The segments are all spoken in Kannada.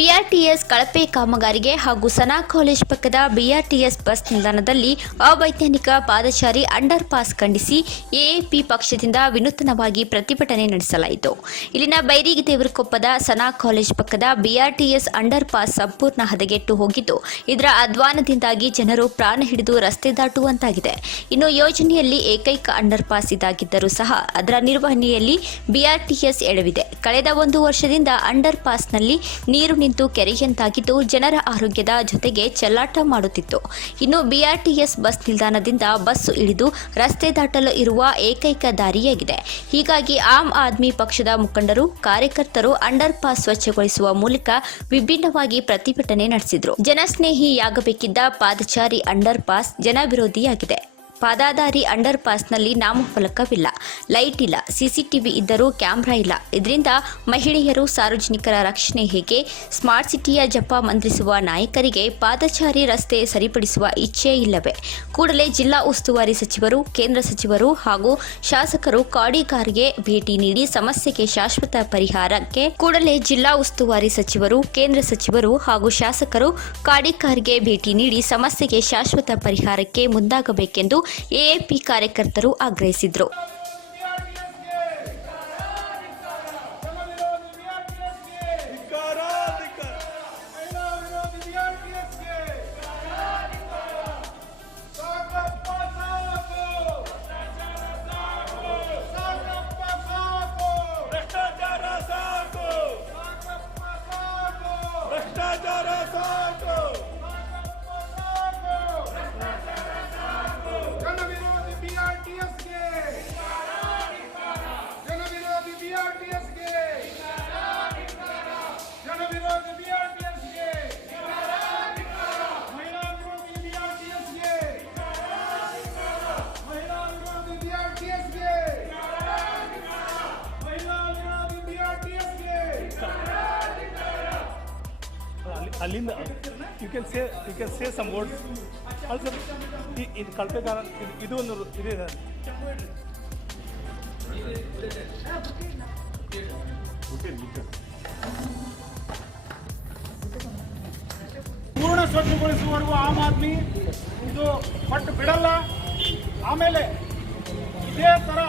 ಬಿಆರ್ಟಿಎಸ್ ಕಳಪೆ ಕಾಮಗಾರಿಗೆ ಹಾಗೂ ಸನಾ ಕಾಲೇಜ್ ಪಕ್ಕದ ಬಿಆರ್ಟಿಎಸ್ ಬಸ್ ನಿಲ್ದಾಣದಲ್ಲಿ ಅವೈಜ್ಞಾನಿಕ ಪಾದಚಾರಿ ಅಂಡರ್ ಪಾಸ್ ಖಂಡಿಸಿ ಎಎಪಿ ಪಕ್ಷದಿಂದ ವಿನೂತನವಾಗಿ ಪ್ರತಿಭಟನೆ ನಡೆಸಲಾಯಿತು. ಇಲ್ಲಿನ ಬೈರಿಗೆ ದೇವರಕೊಪ್ಪದ ಸನಾ ಕಾಲೇಜ್ ಪಕ್ಕದ ಬಿಆರ್ಟಿಎಸ್ ಅಂಡರ್ ಪಾಸ್ ಸಂಪೂರ್ಣ ಹದಗೆಟ್ಟು ಹೋಗಿದ್ದು, ಇದರ ಅಧ್ವಾನದಿಂದಾಗಿ ಜನರು ಪ್ರಾಣ ಹಿಡಿದು ರಸ್ತೆ ದಾಟುವಂತಾಗಿದೆ. ಇನ್ನು ಯೋಜನೆಯಲ್ಲಿ ಏಕೈಕ ಅಂಡರ್ ಪಾಸ್ ಇದಾಗಿದ್ದರೂ ಸಹ ಅದರ ನಿರ್ವಹಣೆಯಲ್ಲಿ ಬಿಆರ್ಟಿಎಸ್ ಎಡವಿದೆ. ಕಳೆದ 1 ವರ್ಷದಿಂದ ಅಂಡರ್ ಪಾಸ್ನಲ್ಲಿ ನೀರು ನಿಂತು ಕೆರೆಯಂತಾಗಿದ್ದು, ಜನರ ಆರೋಗ್ಯದ ಜೊತೆಗೆ ಚೆಲ್ಲಾಟ ಮಾಡುತ್ತಿತ್ತು. ಇನ್ನು ಬಿಆರ್ಟಿಎಸ್ ಬಸ್ ನಿಲ್ದಾಣದಿಂದ ಬಸ್ಸು ಇಳಿದು ರಸ್ತೆ ದಾಟಲು ಇರುವ ಏಕೈಕ ದಾರಿಯಾಗಿದೆ. ಹೀಗಾಗಿ ಆಮ್ ಆದ್ಮಿ ಪಕ್ಷದ ಮುಖಂಡರು, ಕಾರ್ಯಕರ್ತರು ಅಂಡರ್ ಪಾಸ್ ಸ್ವಚ್ಛಗೊಳಿಸುವ ಮೂಲಕ ವಿಭಿನ್ನವಾಗಿ ಪ್ರತಿಭಟನೆ ನಡೆಸಿದರು. ಜನಸ್ನೇಹಿಯಾಗಬೇಕಿದ್ದ ಪಾದಚಾರಿ ಅಂಡರ್ ಪಾಸ್ ಜನವಿರೋಧಿಯಾಗಿದೆ. ಪಾದದಾರಿ ಅಂಡರ್ ಪಾಸ್ನಲ್ಲಿ ನಾಮಫಲಕವಿಲ್ಲ, ಲೈಟ್ ಇಲ್ಲ, ಸಿಸಿಟಿವಿ ಇದ್ದರೂ ಕ್ಯಾಮೆರಾ ಇಲ್ಲ. ಇದರಿಂದ ಮಹಿಳೆಯರು, ಸಾರ್ವಜನಿಕರ ರಕ್ಷಣೆ ಹೇಗೆ? ಸ್ಮಾರ್ಟ್ ಸಿಟಿಯ ಜಪ ಮಂತ್ರಿಸುವ ನಾಯಕರಿಗೆ ಪಾದಚಾರಿ ರಸ್ತೆ ಸರಿಪಡಿಸುವ ಇಚ್ಛೆ ಇಲ್ಲವೇ? ಕೂಡಲೇ ಜಿಲ್ಲಾ ಉಸ್ತುವಾರಿ ಸಚಿವರು, ಕೇಂದ್ರ ಸಚಿವರು ಹಾಗೂ ಶಾಸಕರು ಕಾಡಿಗಾರಿಗೆ ಭೇಟಿ ನೀಡಿ ಸಮಸ್ಯೆಗೆ ಶಾಶ್ವತ ಪರಿಹಾರಕ್ಕೆ ಮುಂದಾಗಬೇಕೆಂದು ಎಎಪಿ ಕಾರ್ಯಕರ್ತರು ಆಗ್ರಹಿಸಿದರು. ಅಲ್ಲಿಂದ you can say some words also. ಇದು ಕಳಪೆ ಕಾರಣ, ಇದು ಒಂದು ಇದೆ. ಪೂರ್ಣ ಸ್ವಚ್ಛಗೊಳಿಸುವವರೆಗೂ ಆಮ್ ಆದ್ಮಿ ಇದು ಪಟ್ಟು ಬಿಡಲ್ಲ. ಆಮೇಲೆ ಇದೇ ಥರ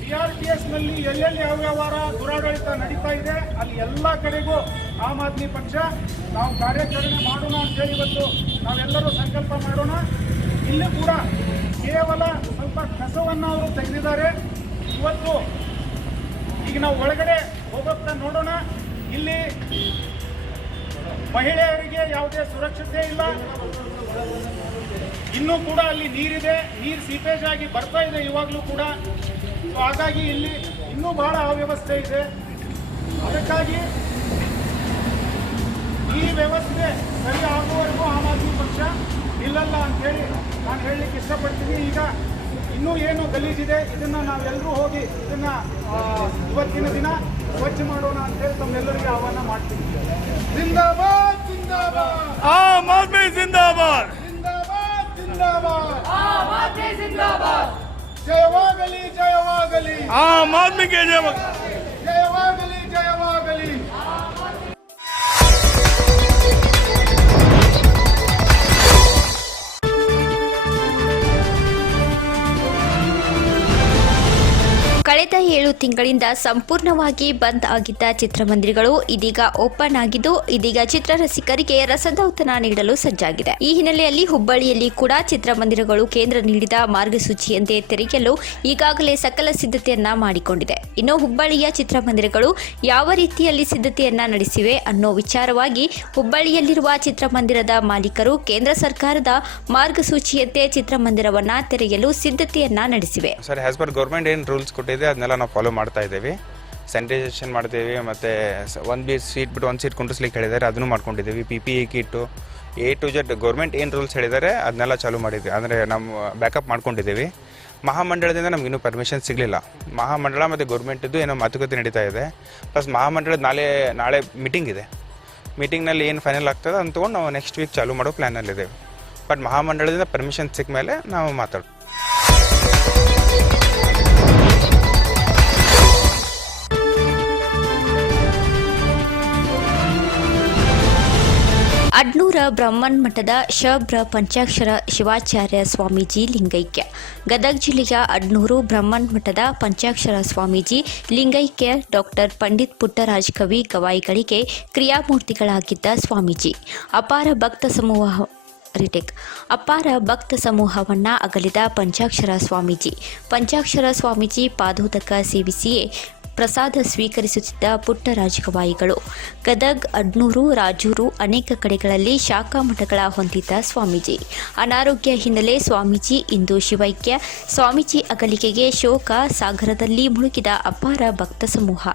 ಬಿಆರ್ಟಿಎಸ್ನಲ್ಲಿ ಎಲ್ಲೆಲ್ಲಿ ಅವ್ಯವಹಾರ, ದುರಾಡಳಿತ ನಡೀತಾ ಇದೆ ಅಲ್ಲಿ ಎಲ್ಲ ಕಡೆಗೂ ಆಮ್ ಆದ್ಮಿ ಪಕ್ಷ ನಾವು ಕಾರ್ಯಾಚರಣೆ ಮಾಡೋಣ ಅಂತೇಳಿ ಇವತ್ತು ನಾವೆಲ್ಲರೂ ಸಂಕಲ್ಪ ಮಾಡೋಣ. ಇಲ್ಲಿ ಕೂಡ ಕೇವಲ ಸ್ವಲ್ಪ ಕಸವನ್ನು ಅವರು ತೆಗೆದಿದ್ದಾರೆ. ಇವತ್ತು ಈಗ ನಾವು ಒಳಗಡೆ ಹೋಗೋಕ್ಕೆ ನೋಡೋಣ. ಇಲ್ಲಿ ಮಹಿಳೆಯರಿಗೆ ಯಾವುದೇ ಸುರಕ್ಷತೆ ಇಲ್ಲ. ಇನ್ನೂ ಕೂಡ ಅಲ್ಲಿ ನೀರಿದೆ, ನೀರು ಸೀಪೇಜ್ ಆಗಿ ಬರ್ತಾ ಇದೆ ಇವಾಗಲೂ ಕೂಡ. ಹಾಗಾಗಿ ಇಲ್ಲಿ ಇನ್ನೂ ಬಹಳ ಅವ್ಯವಸ್ಥೆ ಇದೆ. ಅದಕ್ಕಾಗಿ ಈ ವ್ಯವಸ್ಥೆ ಸರಿ ಆಗುವವರೆಗೂ ಆಮ್ ಆದ್ಮಿ ಪಕ್ಷ ನಿಲ್ಲಲ್ಲ ಅಂತೇಳಿ ನಾನು ಹೇಳಲಿಕ್ಕೆ ಇಷ್ಟಪಡ್ತೀನಿ. ಈಗ ಇನ್ನೂ ಏನು ಗಲೀಜಿದೆ ಇದನ್ನು ನಾವೆಲ್ಲರೂ ಹೋಗಿ ಇದನ್ನು ಇವತ್ತಿನ ದಿನ ಸ್ವಚ್ಛ ಮಾಡೋಣ ಅಂತೇಳಿ ತಮ್ಮೆಲ್ಲರಿಗೆ ಆಹ್ವಾನ ಮಾಡ್ತೀನಿ. ಜಿಂದಾಬಾದ್ ಜಿಂದಾಬಾದ್ ಆಮ್ ಆದ್ಮಿ ಜಿಂದಾಬಾದ್, ಜಿಂದಾಬಾದ್ ಜಿಂದಾಬಾದ್ ಆಮ್ ಆದ್ಮಿ ಜಿಂದಾಬಾದ್. ಜಯವಾಗಲಿ ಜಯವಾಗಲಿ ಆಮ್ ಆದ್ಮಿಗೆ ಜಯವಾಗಲಿ ಜಯವಾಗಲಿ. ಕಳೆದ 7 ತಿಂಗಳಿಂದ ಸಂಪೂರ್ಣವಾಗಿ ಬಂದ್ ಆಗಿದ್ದ ಚಿತ್ರಮಂದಿರಗಳು ಇದೀಗ ಓಪನ್ ಆಗಿದ್ದು, ಇದೀಗ ಚಿತ್ರರಸಿಕರಿಗೆ ರಸದೌತಣ ನೀಡಲು ಸಜ್ಜಾಗಿದೆ. ಈ ಹಿನ್ನೆಲೆಯಲ್ಲಿ ಹುಬ್ಬಳ್ಳಿಯಲ್ಲಿ ಕೂಡ ಚಿತ್ರಮಂದಿರಗಳು ಕೇಂದ್ರ ನೀಡಿದ ಮಾರ್ಗಸೂಚಿಯಂತೆ ತೆರೆಯಲು ಈಗಾಗಲೇ ಸಕಲ ಸಿದ್ಧತೆಯನ್ನ ಮಾಡಿಕೊಂಡಿದೆ. ಇನ್ನು ಹುಬ್ಬಳ್ಳಿಯ ಚಿತ್ರಮಂದಿರಗಳು ಯಾವ ರೀತಿಯಲ್ಲಿ ಸಿದ್ಧತೆಯನ್ನ ನಡೆಸಿವೆ ಅನ್ನೋ ವಿಚಾರವಾಗಿ ಹುಬ್ಬಳ್ಳಿಯಲ್ಲಿರುವ ಚಿತ್ರಮಂದಿರದ ಮಾಲೀಕರು ಕೇಂದ್ರ ಸರ್ಕಾರದ ಮಾರ್ಗಸೂಚಿಯಂತೆ ಚಿತ್ರಮಂದಿರವನ್ನ ತೆರೆಯಲು ಸಿದ್ಧತೆಯನ್ನ ನಡೆಸಿವೆ. ಸರ್, ಆಸ್ ಪರ್ ಗೌರ್ಮೆಂಟ್ ಏನು ರೂಲ್ಸ್ ಕೊಟ್ಟಿದೆ ಅದನ್ನೆಲ್ಲ ನಾವು ಫಾಲೋ ಮಾಡ್ತಾ ಇದ್ದೀವಿ. ಸ್ಯಾನಿಟೈಸೇಷನ್ ಮಾಡ್ತೀವಿ, ಮತ್ತು ಒಂದು ಸೀಟ್ ಬಿಟ್ಟು ಒಂದು ಸೀಟ್ ಕುಂಡಿಸ್ಲಿಕ್ಕೆ ಹೇಳಿದ್ದಾರೆ, ಅದನ್ನು ಮಾಡ್ಕೊಂಡಿದ್ದೀವಿ. PPE kit A to Z government ಏನು ರೂಲ್ಸ್ ಹೇಳಿದ್ದಾರೆ ಅದನ್ನೆಲ್ಲ ಚಾಲೂ ಮಾಡಿದ್ವಿ. ಅಂದರೆ ನಮ್ಮ ಬ್ಯಾಕಪ್ ಮಾಡ್ಕೊಂಡಿದ್ದೀವಿ. ಮಹಾಮಂಡಳದಿಂದ ನಮಗಿನ್ನೂ ಪರ್ಮಿಷನ್ ಸಿಗಲಿಲ್ಲ. ಮಹಾಮಂಡಳ ಮತ್ತು ಗೌರ್ಮೆಂಟಿದ್ದು ಏನೋ ಮಾತುಕತೆ ನಡೀತಾ ಇದೆ. ಪ್ಲಸ್ ಮಹಾಮಂಡಳದ ನಾಳೆ ಮೀಟಿಂಗ್ ಇದೆ. ಮೀಟಿಂಗ್ನಲ್ಲಿ ಏನು ಫೈನಲ್ ಆಗ್ತದೆ ಅಂತ ತೊಗೊಂಡು ನಾವು ನೆಕ್ಸ್ಟ್ ವೀಕ್ ಚಾಲೂ ಮಾಡೋ ಪ್ಲ್ಯಾನಲ್ಲಿದ್ದೇವೆ. ಬಟ್ ಮಹಾಮಂಡಳದಿಂದ ಪರ್ಮಿಷನ್ ಸಿಕ್ಕ ಮೇಲೆ ನಾವು ಮಾತಾಡೋದು. ಅಡ್ನೂರ ಬ್ರಹ್ಮನ್ ಮಠದ ಶಬ್ರ ಪಂಚಾಕ್ಷರ ಶಿವಾಚಾರ್ಯ ಸ್ವಾಮೀಜಿ ಲಿಂಗೈಕ್ಯ. ಗದಗ ಜಿಲ್ಲೆಯ ಅಡ್ನೂರು ಬ್ರಹ್ಮನ್ ಮಠದ ಪಂಚಾಕ್ಷರ ಸ್ವಾಮೀಜಿ ಲಿಂಗೈಕ್ಯ ಡಾಕ್ಟರ್ ಪಂಡಿತ್ ಪುಟ್ಟರಾಜ್ ಕವಿ ಗವಾಯಿಗಳಿಗೆ ಕ್ರಿಯಾಮೂರ್ತಿಗಳಾಗಿದ್ದ ಸ್ವಾಮೀಜಿ ಅಪಾರ ಭಕ್ತ ಸಮೂಹವನ್ನ ಅಗಲಿದ ಪಂಚಾಕ್ಷರ ಸ್ವಾಮೀಜಿ ಪಾದೋದಕ ಸೇವಿಸಿಯೇ ಪ್ರಸಾದ ಸ್ವೀಕರಿಸುತ್ತಿದ್ದ ಪುಟ್ಟರಾಜ ಗವಾಯಿಗಳು. ಗದಗ್, ಅಡ್ನೂರು, ರಾಜೂರು ಅನೇಕ ಕಡೆಗಳಲ್ಲಿ ಶಾಖಾ ಮಠಗಳ ಹೊಂದಿದ್ದ ಸ್ವಾಮೀಜಿ. ಅನಾರೋಗ್ಯ ಹಿನ್ನೆಲೆ ಸ್ವಾಮೀಜಿ ಇಂದು ಶಿವೈಕ್ಯ. ಸ್ವಾಮೀಜಿ ಅಗಲಿಕೆಗೆ ಶೋಕ ಸಾಗರದಲ್ಲಿ ಮುಳುಗಿದ ಅಪಾರ ಭಕ್ತ ಸಮೂಹ.